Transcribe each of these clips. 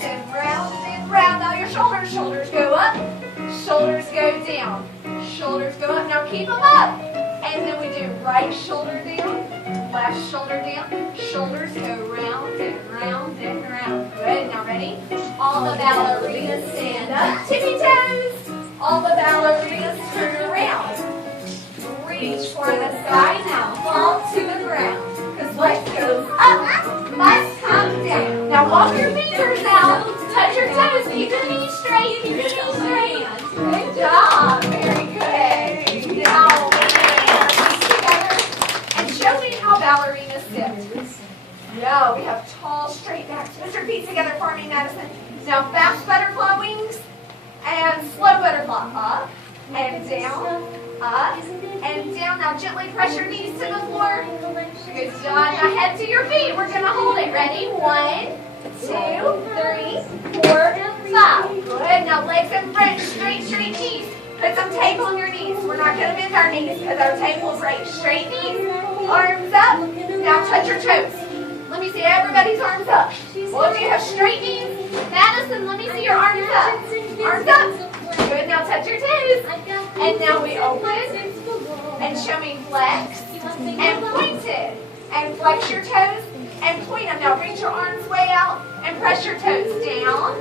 And round. Now your shoulders. Shoulders go up. Shoulders go down. Shoulders go up. Now keep them up. And then we do right shoulder down, left shoulder down. Shoulders go round and round and round. Good. Now ready? All the ballerinas stand up. Tippy toes. All the ballerinas turn around. Reach for the sky. Now fall to the ground. Because what goes up must come down. Now walk your fingers out. Touch your toes. Keep your knees straight. Keep your knees straight. Good job. Very good. Now hands together and show me how ballerinas sit. Yeah, we have tall, straight backs. Put your feet together for me, Madison. Now fast butterfly wings and slow butterfly. Up and down. Up and down. Now gently press your knees to the floor. Good job. Now head to your feet. We're going to hold it. Ready? 1, 2, 3, 4, 5. Good. Now legs in front. Straight knees. Put some tape on your knees. We're not going to bend our knees because our tape will break. Straight knees. Arms up. Now touch your toes. Let me see everybody's arms up. Well, do you have straight knees? Madison, let me see your arms up. Arms up. Good. Now touch your toes. And now we open. And show me flex. And pointed. And flex your toes. And point them. Now reach your arms way out. And press your toes down.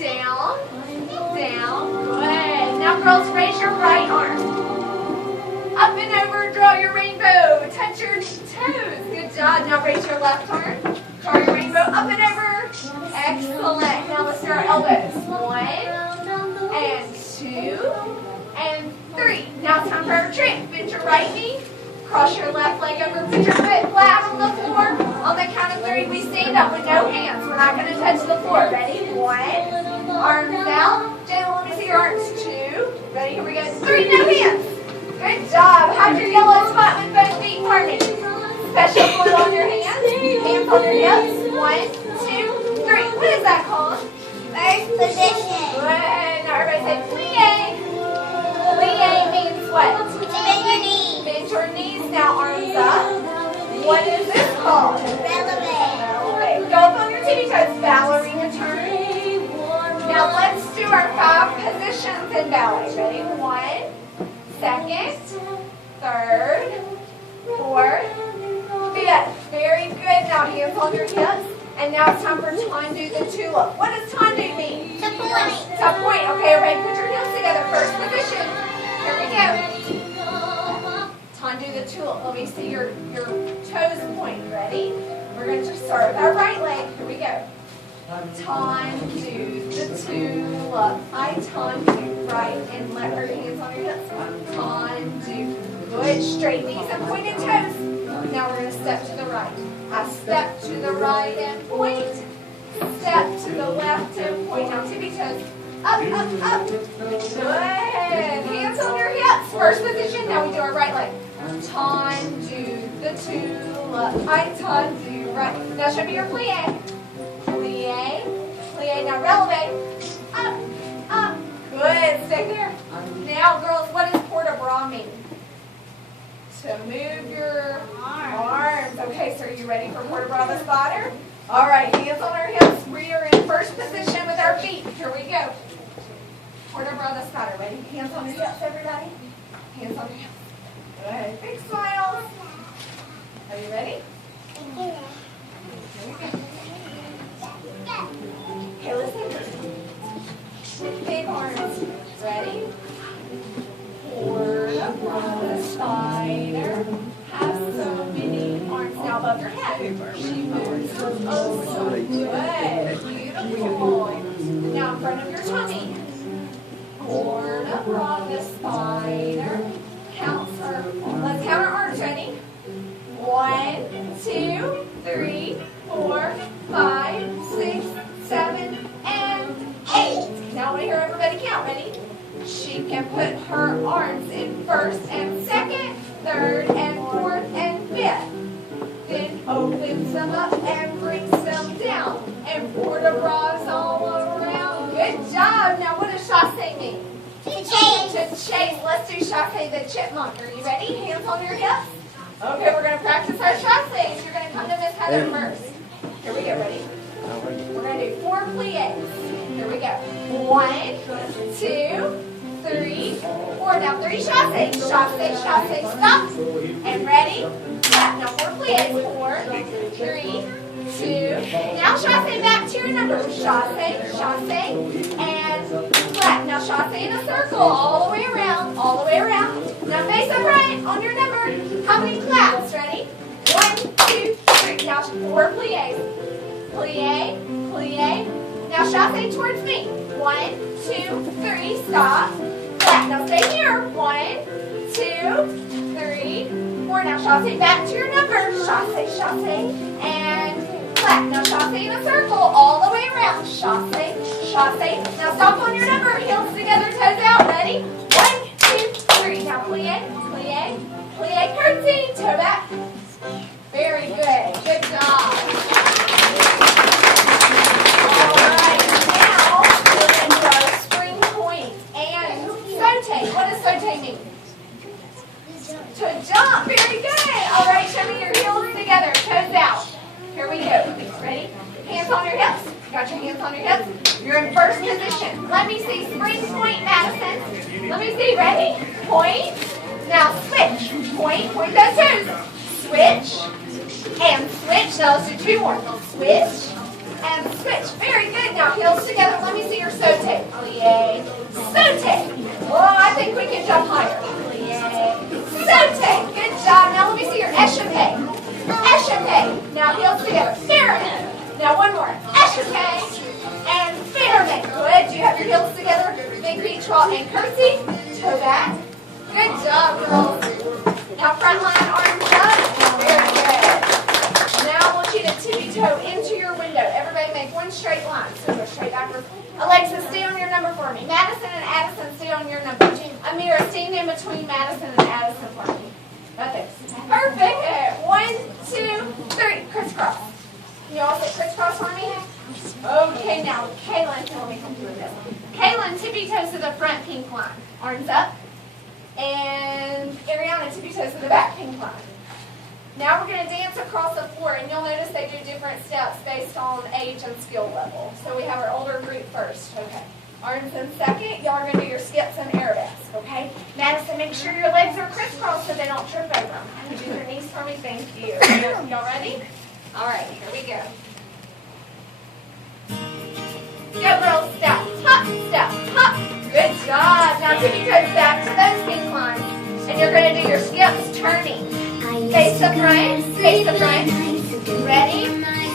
Down. Down. Good. Now girls, raise your right arm. Up and over. Draw your rainbow. Touch your toes. Good job. Now raise your left arm. Draw your rainbow. Up and over. Excellent. Now let's do our elbows. 1 and 2 and 3. Now it's time for our trick. Bend your right knee. Cross your left leg over. Put your foot flat on the floor. On the count of 3, we stand up with no hands. We're not going to touch the floor. Ready? 1. Arms out. Jayla, let me see your arms. 2. Ready? Here we go. 3. No hands. Good job. Hide your yellow spot with both feet for me. Special foot on your hands. Hands on your hips. 1, 2, 3. What is that called? First position. Good. Now everybody say plie. Plie means what? Bend your knees. Bend your knees. Now arms up. What is this called? Ballet. Go up on your tippy toes. Ballerina turn. Now let's do our 5 positions in ballet. Ready? 1, 2nd, 3rd, 4th, 5th. Very good. Now hands on your hips. And now it's time for tendu the tulip. What does tendu mean? To point. To point. Okay, everybody put your heels together. First position. Here we go. Tendu the tulip. Let me see your toes point. Ready? We're going to just start with our right leg. Here we go. Tendu the tulip. I tendu right and left. Our hands on your hips. Tendu. Good. Straight knees and pointed toes. Now we're going to step to the right. I step to the right and point. Step to the left and point. Now tippy toes. Up, up, up. Good. Hands on your hips. First position. Now we do our right leg. Tendu the tulip. I tendu right. Now show me your plie. Plie. Plie. Now releve. Up, up. Good. Stay there. Now girls, what does port de bras mean? To move your arms. Okay, so are you ready for port de bras the spotter? All right, hands on our hips. We are in first position with our feet. Here we go. Port de bras the spotter. Ready? Hands on your hips, everybody. Hands on your hips. Good. Big smiles. Are you ready? Here we go. Okay, listen. Big arms. Ready? Port de bras the spider has so many arms. Now above your head. She moves. Oh, so good. Beautiful. Now in front of your tummy. Port de bras the spider counts her. Let's count our arms. Ready? 1, 2, 3, 4, 5, 6, 7, and 8. Now I want to hear everybody count. Ready? She can put her arms in first and second, third and fourth and fifth. Then opens them up and brings them down. And port de bras all around. Good job. Now what does chasse mean? To chase. To chase. Let's do chasse the chipmunk. Are you ready? Hands on your hips. Okay, we're going to practice our chasse. You're going to come to Miss Heather first. Here we go. Ready? We're going to do 4 plies. Here we go. 1, 2, 3, 4. Now 3 chassés. Chassé, chassé, stop. And ready? Clap. Now 4 plies. 4, 3, 2. Now chassé back to your number. Chassé, chassé, and clap. Now chassé in a circle all the way around. All the way around. Now face up right on your number. How many claps? Ready? 1, 2, 3. Now 4 plies. Plie, plie. Now chassé towards me. 1, 2, 3. Stop. Clap. Now stay here. 1, 2, 3, 4. Now chassé back to your number. Chassé, chassé, and clap. Now chassé in a circle all the way around. Chassé, chassé. Now stop on your number. Heels together, toes out. Ready? 1, 2, 3. Now plie, plie, plie. Curtsy. Toe back. Very good. Good job. All right. Now we're going to do our spring point and saute. What does saute mean? To jump. Very good. All right. Show me your heels together. Toes out. Here we go. Ready? Hands on your hips. Got your hands on your hips. You're in first position. Let me see. Spring point, Madison. Let me see. Ready? Point. Now switch. Point. Point those toes. Switch. And switch. Now let's do 2 more. Switch. And switch. Very good. Now heels together. Let me see your saute. Plie. Saute. Oh, I think we can jump higher. Plie. Saute. Good job. Now let me see your échappé. Échappé. Now heels together. Ferret. Now one more. Échappé. And ferret. Good. Do you have your heels together? Big feet, trot, and curtsy. Toe back. Good job, girls. Now front line, arms up. Very good. Now I want you to tippy-toe into your window. Everybody make one straight line. So go straight backwards. Alexa, stay on your number for me. Madison and Addison, stay on your number. Amira, stand in between Madison and Addison for me. Perfect. Perfect. 1, 2, 3. Crisscross. Can you all say crisscross for me? Okay, now Kaylin, let me help you with this. Kaylin, tippy toes to the front, pink line. Arms up. And Arianna, tippy toes to the back, pink line. Now we're going to dance across the floor, and you'll notice they do different steps based on age and skill level. So we have our older group first. Okay. Arms in second. Y'all are going to do your skips and arabesques, okay? Madison, make sure your legs are crisscrossed so they don't trip over them. Can you do your knees for me? Thank you. Y'all ready? All right, here we go. Go, girls. Step, hop, step, hop. Good job. Now tippy toes back to those pink lines. And you're going to do your skips turning. Face the front, face the front. Ready?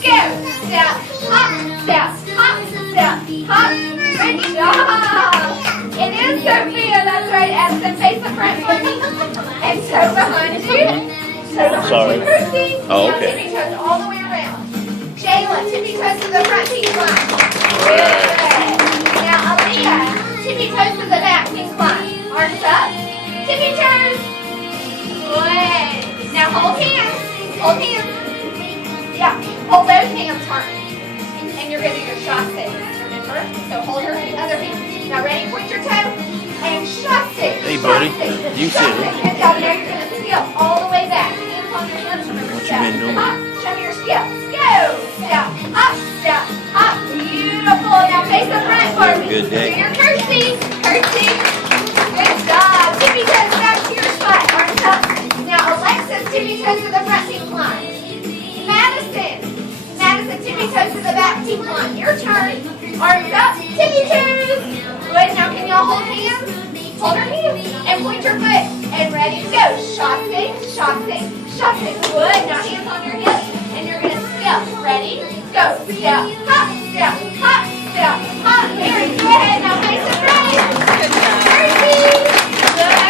Go. Step, hop, step, hop, step, hop. Good job. It is Sophia. That's right. Addison, face the front for me. And toe behind you. Toe behind you. Christy. Oh, now okay. tippy toes all the way around. Jayla, tippy toes to the front pink line. Good. Now Aaliyah, tippy toes to the back pink line. Arms up. Tippy toes. Good. Now hold hands. Hold hands. Yeah. Hold those hands firm. And you're going to do your chassé. Remember? So hold your other hand. Now ready? Point your toe. And chassé. Hey, buddy. Chassé. You too. Good job. Now you're going to skip all the way back. Hands on your hips. Remember, What you step. been doing? Up. Show me your skips. Go. Step. Up. Step. Up. Beautiful. Now face the front for me. Good day. Do your curtsy. Curtsy. Good job. Tippy toes back to your spot. Arms up. Now Alexis, tippy toes to the front pink line. Madison. Madison, tippy toes to the back pink line. Your turn. Arms up. Tippy toes. Good. Now can y'all hold hands? Hold your hands. And point your foot. And ready to go. Chassé, chassé, chassé. Good. Now hands on your hips. And you're going to skip. Ready? Go. Step. Hop. Step. Hop. Step. Hop. Very good. Now face it right. Curtsy. Good.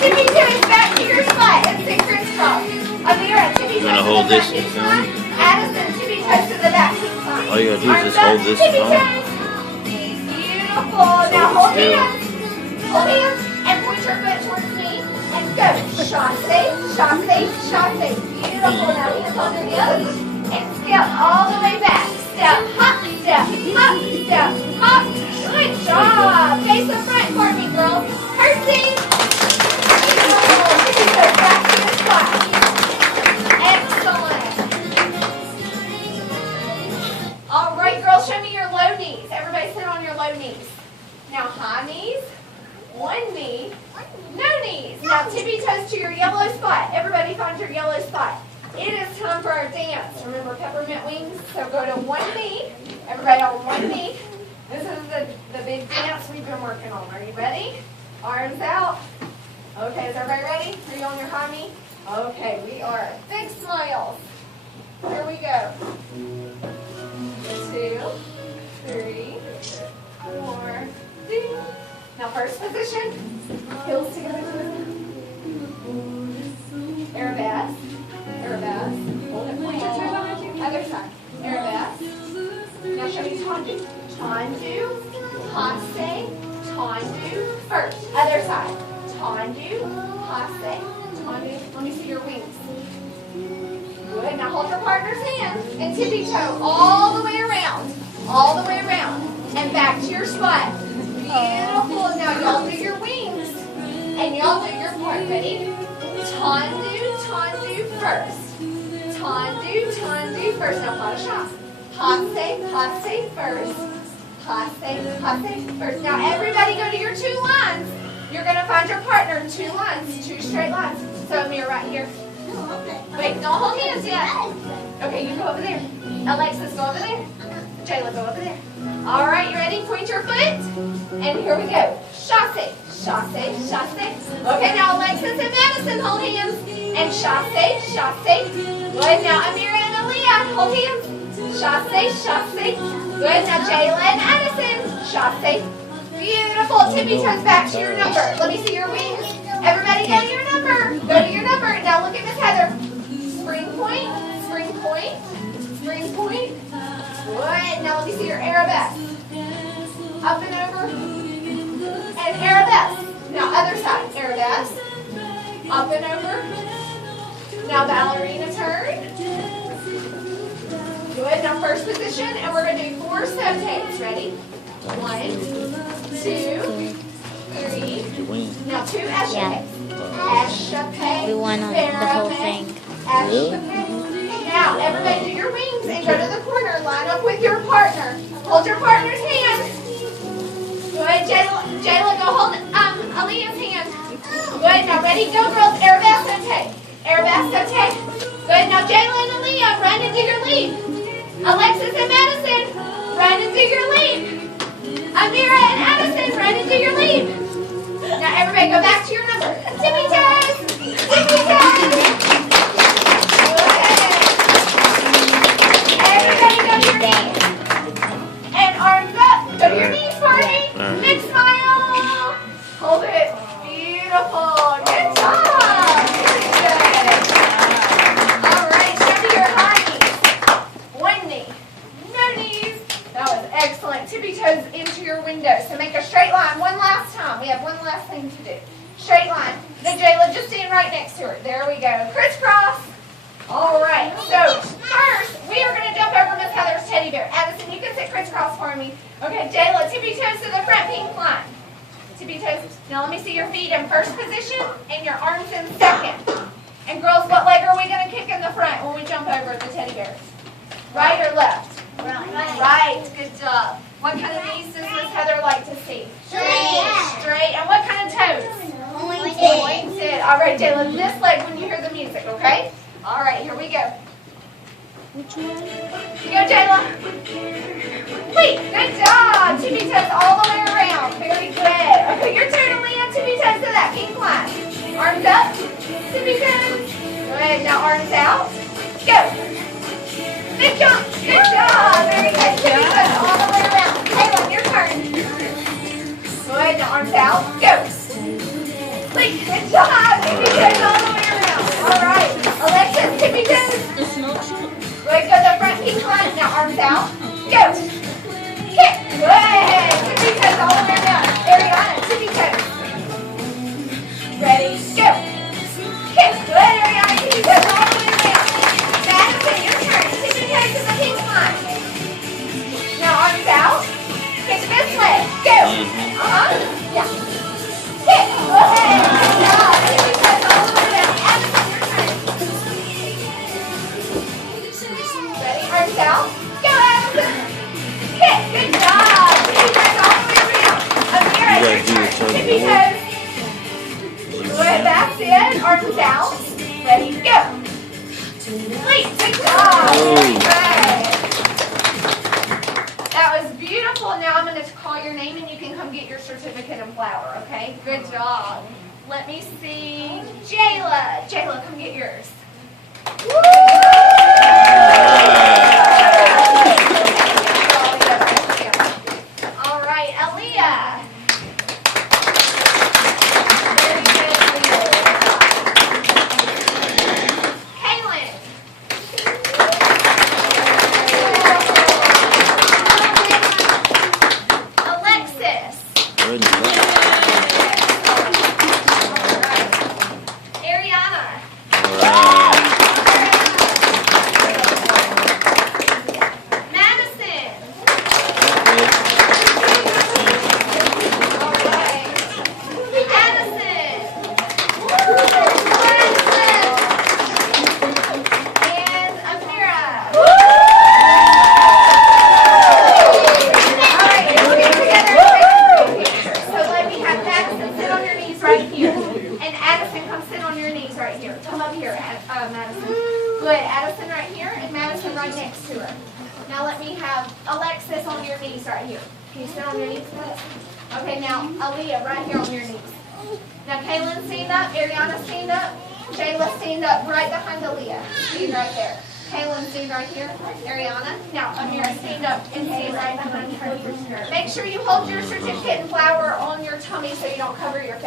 Tippy toes back to your spot. And say crisscross. Amira, tippy toes to the hold back this pink and line. Addison, tippy toes to the back pink line. All you gotta do is Arms just up. hold this Tippy and toes. Beautiful. Now hold still. hands. Hold hands and point your foot towards me and go. Chassé, chassé, chassé. Beautiful. Now hands on your hips and skip all the way back. Step, hop, step, hop, step, hop. Good job. Face the front for me, girls. Curtsy. Beautiful. Tippy toes back to your spot. Excellent. All right, girls, show me your low knee. knees. Now high knees, one knee, no knees. Now tippy toes to your yellow spot. Everybody find your yellow spot. It is time for our dance. Remember peppermint wings? So go to one knee. Everybody on one knee. This is the big dance we've been working on. Are you ready? Arms out. Okay, is everybody ready? Are you on your high knee? Okay, we are. Big smiles. Here we go. 2, 3, 4, ding. Now first position, heels together. Arabesque, arabesque. Hold it, point your toes behind you. Other side, arabesque. Now show me tendu. Tendu, passe, tendu, first. Other side, tendu, passe, tendu. Let me see your wings. Good, now hold your partner's hand and tippy toe all the way around. All the way around. And back to your spot. Beautiful. Now y'all do your wings. And y'all do your part. Ready? Tendu, tendu first. Tendu, tendu first. Now pas de chat. Passe, passe first. Passe, passe first. Now everybody go to your 2 lines. You're going to find your partner in 2 lines. 2 straight lines. So Amir right here. Wait, don't hold hands yet. Okay, you go over there. Alexis, go over there. Jayla, go over there. All right, you ready? Point your foot. And here we go. Chasse, chasse, chasse. Okay, now Alexis and Madison, hold hands. And chasse, chasse. Good. Now Amira and Aaliyah, hold hands. Chasse, chasse. Good. Now Jayla and Addison, chasse. Beautiful. Tippy toes back to your number. Let me see your wings. Everybody go to your number. Go to your number. Now look at Miss Heather. Spring point, spring point, spring point. Good. Now let me see your arabesque. Up and over. And arabesque. Now other side. Arabesque. Up and over. Now ballerina turn. Good. Now first position. And we're going to do 4 sautés. Ready? 1, 2, 3. Now 2 échappés. Échappé. We won on the whole thing. Échappé. Now everybody do your wings and go to the corner. Line up with your partner. Hold your partner's hand. Good. Jayla, go hold Aaliyah's hand. Good. Now ready? Go girls. Arabesque sauté. Arabesque sauté. Good. Now Jayla and Aaliyah, run and do your leap. Alexis and Madison, run and do your leap. Amira and Addison, run and do your leap. Now everybody go back to your number. Tippy toes. Tippy toes. Good. Everybody go to your knees. And arms up. Go to your knees for me. Big smile. Hold it. Beautiful. Good job. Very good. All right. Show me your high knees. One knee. No knees. That was excellent. Tippy toes into your window. So make a straight line one last time. We have one last thing to do. Straight line. Then Jayla, just stand right next to her. There we go. Crisscross. All right. So first, we are going to jump over Miss Heather's teddy bear. Addison, you can sit crisscross for me. Okay, Jayla, tippy toes to the front, pink line. Tippy toes. Now let me see your feet in first position and your arms in second. And girls, what leg are we going to kick in the front when we jump over the teddy bears? Right or left? Right. Good job. What kind of knees does Miss Heather like to see? Straight. Straight. And what kind of toes? Pointed. Pointed. All right, Jayla, this leg when you hear the music, okay? All right, here we go. Which one? Go, Jayla. Wait, good job. Tippy toes all the way around. Very good. Okay, your turn, Aaliyah. Tippy toes to that pink line. Arms up. Tippy toes. Good. Now arms out. Go. Good job. Good job. Very good. Tippy toes all the way around. Taylor, your turn. Good. Now arms out. Go. Wait, good job. Tippy toes all the way around. All right. Alexis, tippy toes. It's no true. Good. Go the front pink line. Now arms out. Go. Kick. Good. Tippy toes all the way around. Arianna, tippy toes. Ready? Go. Kick. Good, Arianna. Tippy toes all the way around. Madison, your turn. Tippy toes to the pink line. Great job. Very good. That was beautiful. Now I'm going to call your name and you can come get your certificate and flower, okay? Good job. Let me see. Jayla. Jayla, come get yours. All right, Aaliyah. Very good, Aaliyah. Kaylin. Alexis. Good job. Arianna. Madison. All right. Addison. And Amira. All right, we'll get together and take a picture. So let me have Madison sit on your knees right here. And Addison, come sit on your knees right here. Come up here, Madison. Good. Addison right here and Madison right next to her. Now let me have Alexis on your knees right here. Can you sit on your knees, Madison? Okay, now Aaliyah right here on your knees. Now Kaylin, stand up. Arianna, stand up. Jayla, stand up right behind Aaliyah. Stand right there. Kaylin, stand right here. Arianna. Now Amira, stand up and stand right behind her. Make sure you hold your certificate and flower on your tummy so you don't cover your face.